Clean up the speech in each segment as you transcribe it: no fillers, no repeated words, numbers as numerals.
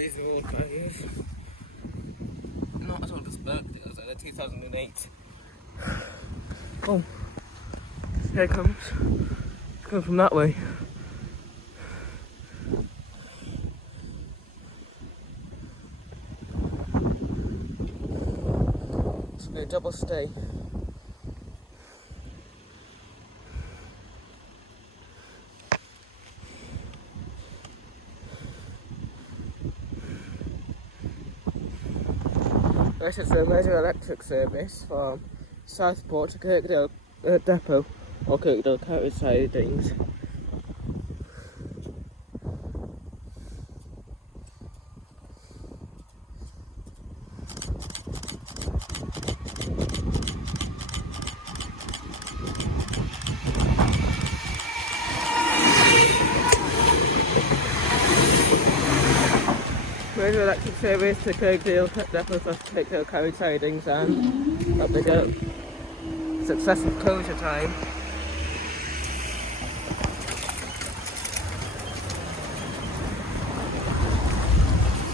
crazy old guys. Not as old as birthday, I was like 2008. Oh, here it comes. It's coming from that way. It's a double stay. This is the major electric service from Southport to Kirkdale Depot, or Kirkdale carriage sidings. Major electric service to Kirkdale Depot for Kirkdale carriage sidings, and up we go. Successive closure time.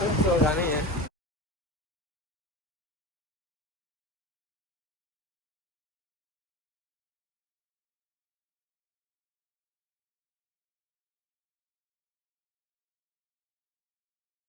Let's go down here.